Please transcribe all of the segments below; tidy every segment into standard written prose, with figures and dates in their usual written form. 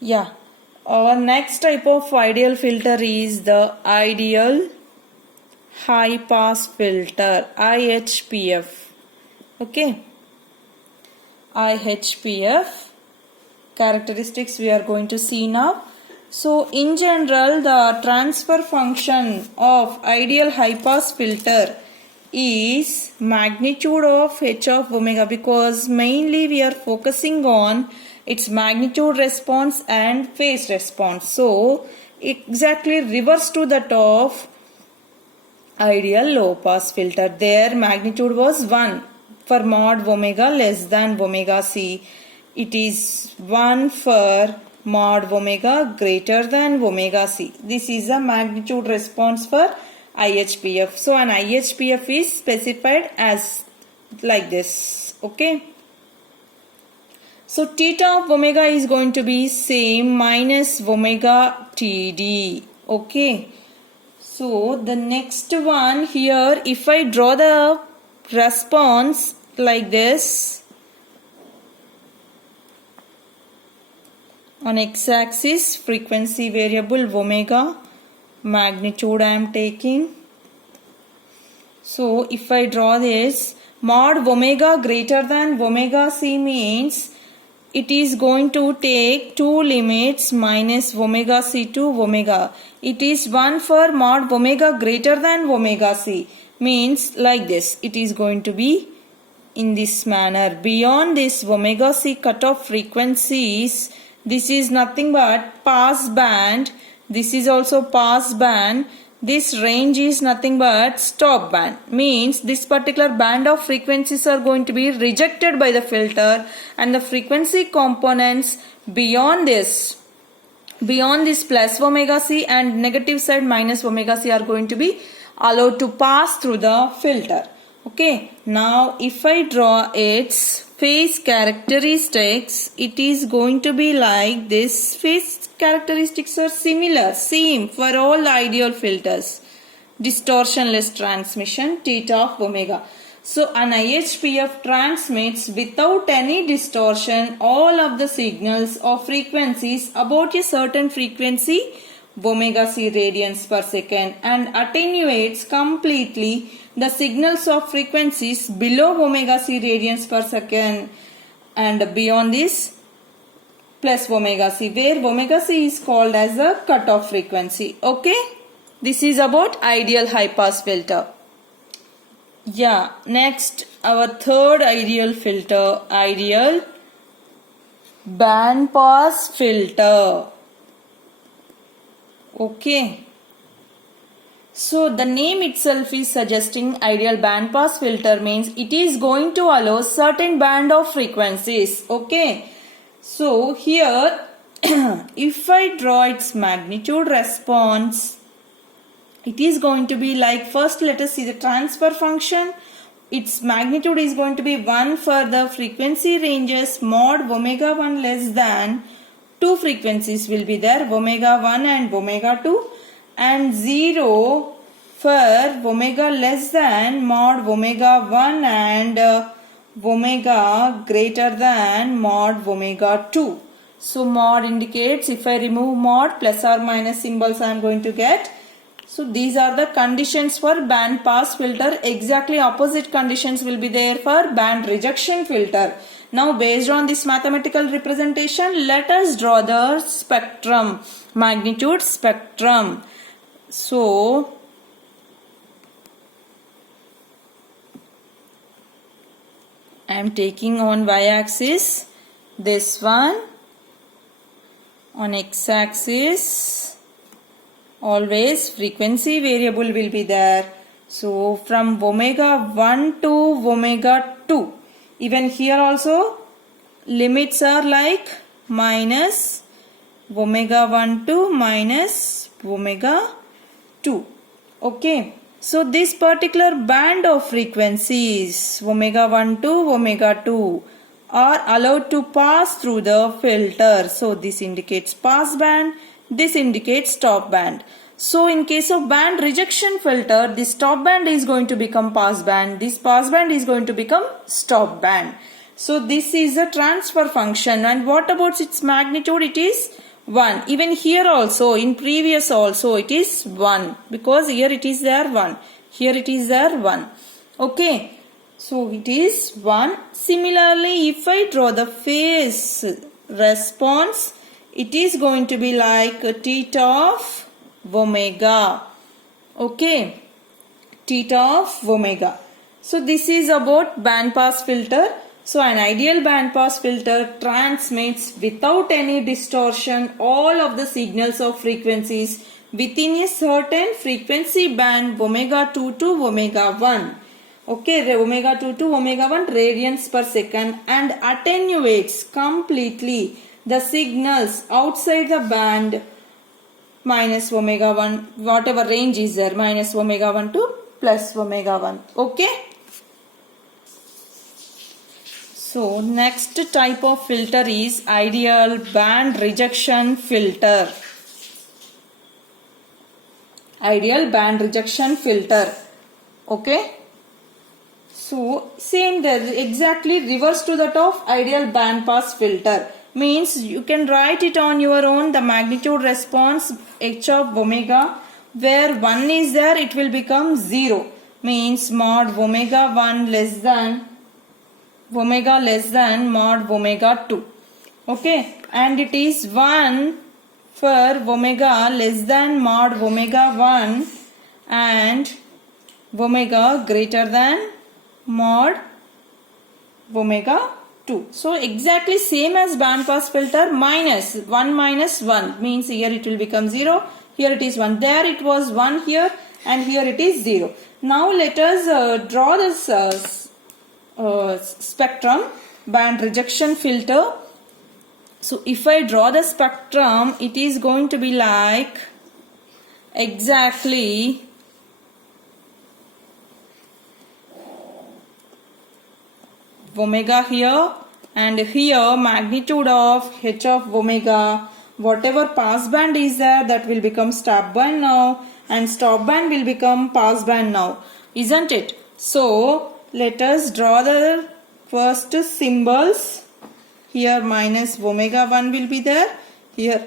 Yeah. Our next type of ideal filter is the ideal high pass filter, IHPF. Okay. IHPF characteristics we are going to see now. So in general, the transfer function of ideal high pass filter is magnitude of h of omega, because mainly we are focusing on its magnitude response and phase response. So exactly reverse to that of ideal low pass filter. Their magnitude was 1 for mod omega less than omega c. It is 1 for mod omega greater than omega c. This is a magnitude response for IHPF. So an IHPF is specified as like this. Okay. So theta of omega is going to be same minus omega TD. Okay. So the next one here, if I draw the response like this, on x-axis frequency variable omega, magnitude I am taking. So if I draw this, mod omega greater than omega c means it is going to take two limits minus omega c to omega. It is 1 for mod omega greater than omega c, means like this. It is going to be in this manner. Beyond this omega c cutoff frequencies, this is nothing but pass band. This is also pass band. This range is nothing but stop band. Means this particular band of frequencies are going to be rejected by the filter, and the frequency components beyond this plus omega c and negative side minus omega c are going to be allowed to pass through the filter. Okay. Now if I draw its phase characteristics, it is going to be like this. Phase characteristics are similar, same for all the ideal filters. Distortionless transmission, theta of omega. So an IHPF transmits without any distortion all of the signals of frequencies about a certain frequency, omega c radians per second, and attenuates completely the signals of frequencies below omega c radians per second and beyond this plus omega c, where omega c is called as the cutoff frequency. Okay, this is about ideal high pass filter. Yeah, next our third ideal filter, ideal band pass filter. Okay. So the name itself is suggesting ideal band pass filter, means it is going to allow certain band of frequencies. Okay. So here if I draw its magnitude response, it is going to be like, first let us see the transfer function. Its magnitude is going to be 1 for the frequency ranges mod omega 1 less than, two frequencies will be there, omega 1 and omega 2, and 0 for omega less than mod omega 1 and omega greater than mod omega 2. So mod indicates, if I remove mod, plus or minus symbols I am going to get. So these are the conditions for band pass filter. Exactly opposite conditions will be there for band rejection filter. Now based on this mathematical representation, let us draw the spectrum, magnitude spectrum. So I am taking on y-axis this one, on x-axis always frequency variable will be there. So from omega 1 to omega 2, even here also limits are like minus omega 1 to minus omega 2. Okay. So this particular band of frequencies omega 1 to omega 2 are allowed to pass through the filter. So this indicates pass band, this indicates stop band. So in case of band rejection filter, this stop band is going to become pass band, this pass band is going to become stop band. So this is a transfer function, and what about its magnitude? It is 1. Even here also, in previous also it is 1, because here it is there 1. Here it is there 1. Okay. So it is 1. Similarly, if I draw the phase response, it is going to be like theta of omega. Okay. Theta of omega. So this is about band pass filter. So an ideal band pass filter transmits without any distortion all of the signals of frequencies within a certain frequency band omega 2 to omega 1. Okay, omega 2 to omega 1 radians per second, and attenuates completely the signals outside the band minus omega 1, whatever range is there, minus omega 1 to plus omega 1. Okay. So next type of filter is ideal band rejection filter. Ideal band rejection filter. Okay. So same there, exactly reverse to that of ideal band pass filter. Means you can write it on your own, the magnitude response h of omega, where 1 is there it will become 0. Means mod omega 1 less than mod omega 2. Okay, and it is 1 for omega less than mod omega 1 and omega greater than mod omega 2. So exactly same as band pass filter, minus 1 minus 1 means here it will become 0, here it is 1, there it was 1 here, and here it is 0. Now let us draw this spectrum, band rejection filter. So if I draw the spectrum, it is going to be like exactly omega here, and here magnitude of h of omega, whatever pass band is there that will become stop band now, and stop band will become pass band now, isn't it? So let us draw the first symbols. Here minus omega 1 will be there, here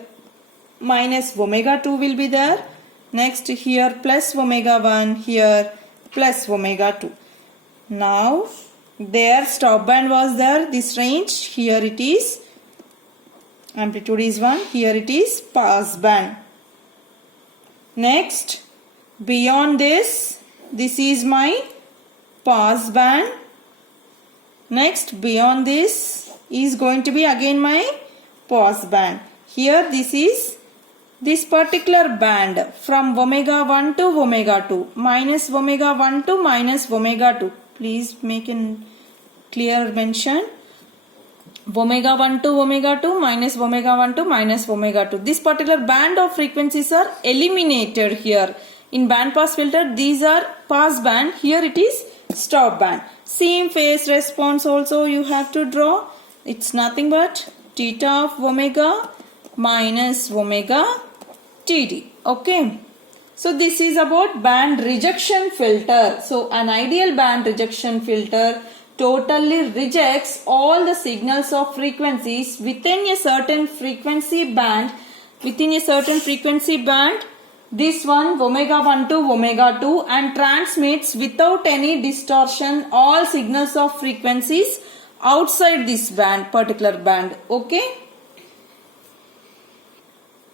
minus omega 2 will be there, next here plus omega 1, here plus omega 2. Now there stop band was there, this range, here it is amplitude is 1, here it is pass band. Next beyond this is my pass band. Next beyond this is going to be again my pass band. Here this is this particular band from omega 1 to omega 2, minus omega 1 to minus omega 2. Please make a clear mention. Omega 1 to omega 2, minus omega 1 to minus omega 2. This particular band of frequencies are eliminated here. In band pass filter, these are pass band, here it is stop band. Same phase response also you have to draw. It's nothing but theta of omega minus omega TD. Okay. So this is about band rejection filter. So an ideal band rejection filter totally rejects all the signals of frequencies within a certain frequency band. This one omega 1 to omega 2, and transmits without any distortion all signals of frequencies outside this band, particular band. Okay.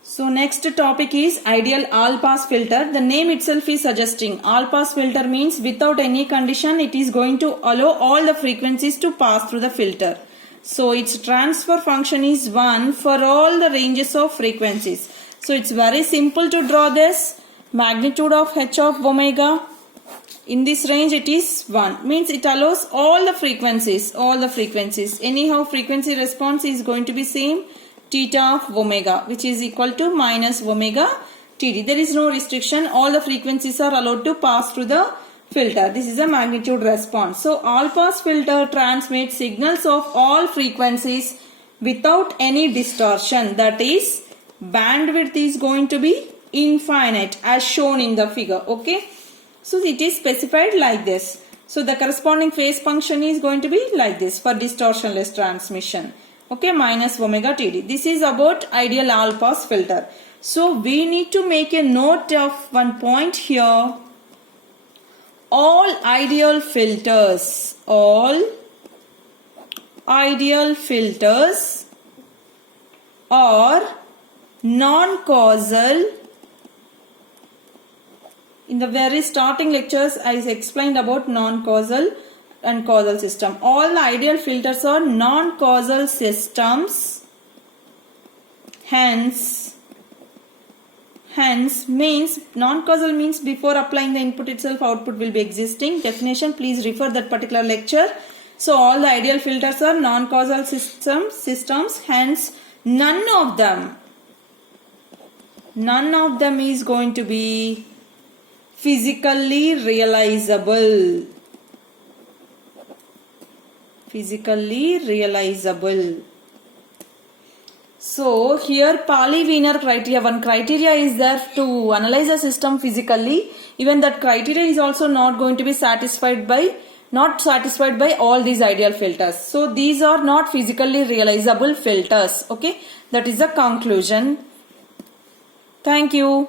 So next topic is ideal all pass filter. The name itself is suggesting all pass filter means without any condition it is going to allow all the frequencies to pass through the filter. So its transfer function is 1 for all the ranges of frequencies. So it's very simple to draw this. Magnitude of h of omega, in this range it is 1, means it allows all the frequencies. Anyhow frequency response is going to be same, theta of omega, which is equal to minus omega TD. There is no restriction, all the frequencies are allowed to pass through the filter. This is a magnitude response. So all pass filter transmits signals of all frequencies without any distortion, that is bandwidth is going to be infinite as shown in the figure. Okay, so it is specified like this. So the corresponding phase function is going to be like this for distortionless transmission. Okay, minus omega TD. This is about ideal all pass filter. So we need to make a note of one point here. All ideal filters are non-causal. In the very starting lectures, I explained about non-causal and causal system. All the ideal filters are non-causal systems. Hence means non-causal means before applying the input itself output will be existing. Definition, please refer that particular lecture. So all the ideal filters are non-causal systems. Hence none of them is going to be physically realizable. So here Pauli-Wiener criteria, one criteria is there to analyze a system physically. Even that criteria is also not going to be satisfied by all these ideal filters. So these are not physically realizable filters. Okay, that is the conclusion. Thank you.